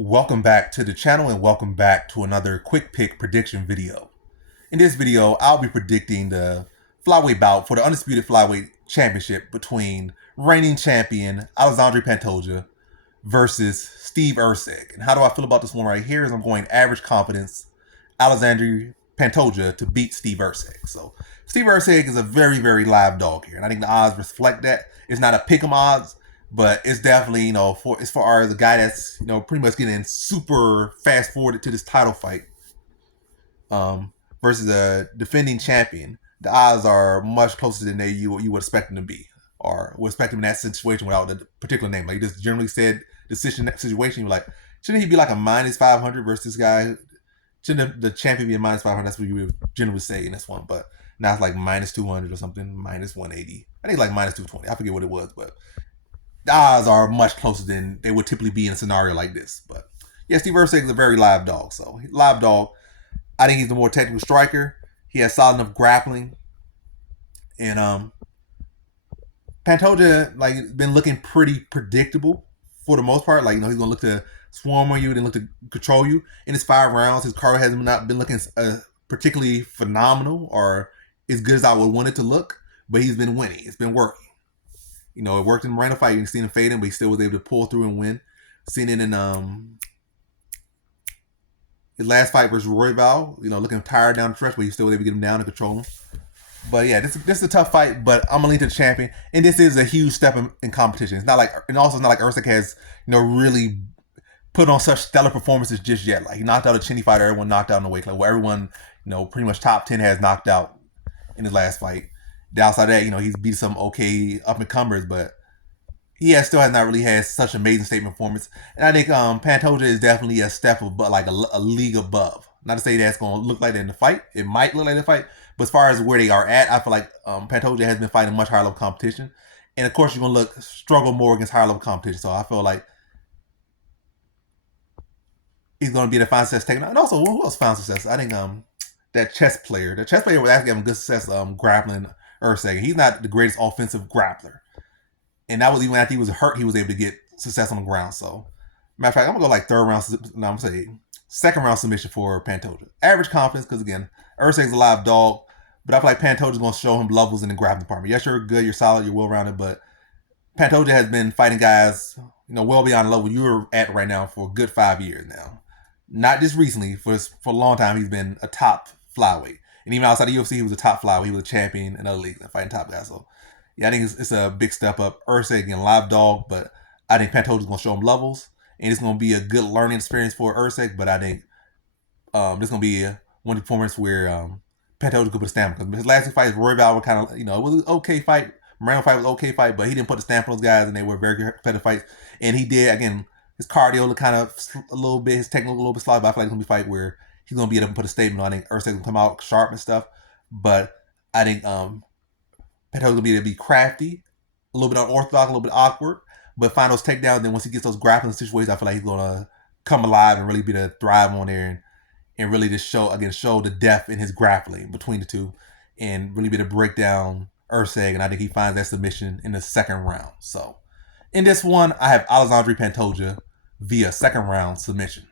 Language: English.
Welcome back to the channel and welcome back to another quick pick prediction video. In this video, I'll be predicting the flyweight bout for the undisputed flyweight championship between reigning champion Alexandre Pantoja versus Steve Erceg. And how do I feel about this one right here is I'm going average confidence Alexandre Pantoja to beat Steve Erceg. So Steve Erceg is a very, very live dog here. And I think the odds reflect that. It's not a pick'em odds, but it's definitely, for as far as the guy that's, pretty much getting super fast forwarded to this title fight versus a defending champion, the odds are much closer than you would expect them to be, or would expect them in that situation without a particular name. Like you just generally said, situation, you're like, shouldn't he be like a minus 500 versus this guy? Shouldn't the champion be a minus 500? That's what you would generally say in this one, but now it's like minus 200 or something, minus 180. I think like minus 220. I forget what it was, but the odds are much closer than they would typically be in a scenario like this. But yeah, Steve Erceg is a very live dog. So live dog. I think he's the more technical striker. He has solid enough grappling, and Pantoja been looking pretty predictable for the most part. He's gonna look to swarm on you, then look to control you. In his 5 rounds, his cardio has not been looking particularly phenomenal or as good as I would want it to look, but he's been winning. It's been working. It worked in the random fight. You can see him fading, but he still was able to pull through and win. Seen it in his last fight versus Royval, looking tired down the stretch, but he still was able to get him down and control him. But yeah, this is a tough fight, but I'm gonna lean to the champion, and this is a huge step in competition. It's not like Erceg has really put on such stellar performances just yet. Like he knocked out a Chinny fighter, everyone knocked out in the weight class. Well, everyone pretty much top 10 has knocked out in his last fight. Outside of that, he's beat some okay up and comers, but he still has not really had such amazing statement performance. And I think Pantoja is definitely a step above, like a league above. Not to say that's going to look like that in the fight. It might look like the fight, but as far as where they are at, I feel like Pantoja has been fighting much higher level competition, and of course you're going to struggle more against higher level competition. So I feel like he's going to be the final success taken out. And also, who else found success? I think that chess player was actually having good success grappling Erceg. He's not the greatest offensive grappler, and that was even after he was hurt. He was able to get success on the ground. So, matter of fact, I'm gonna go like third round. No, I'm gonna say second round submission for Pantoja. Average confidence, because again, Erceg's a live dog, but I feel like Pantoja's gonna show him levels in the grappling department. Yes, you're good, you're solid, you're well rounded, but Pantoja has been fighting guys, well beyond the level you're at right now for a good 5 years now. Not just recently, for a long time, he's been a top flyweight. And even outside the UFC, he was a top flyweight. He was a champion in other leagues and fighting top guys. So, yeah, I think it's a big step up. Erceg, again, live dog, but I think Pantoja's going to show him levels. And it's going to be a good learning experience for Erceg, but I think this is going to be one of the performances where Pantoja could put a stamp. Because his last 2 fights, Royval were kind of, it was an okay fight. Moreno fight was an okay fight, but he didn't put the stamp on those guys, and they were very competitive fights. And he did, again, his cardio looked kind of a little bit, his technical a little bit slow, but I feel like it's going to be a fight where he's going to be able to put a statement on. I think Erceg's going to come out sharp and stuff. But I think Pantoja's going to be able to be crafty, a little bit unorthodox, a little bit awkward, but find those takedowns. Then once he gets those grappling situations, I feel like he's going to come alive and really be able to thrive on there and really just show the depth in his grappling between the two and really be able to break down Erceg. And I think he finds that submission in the second round. So in this one, I have Alexandre Pantoja via second round submission.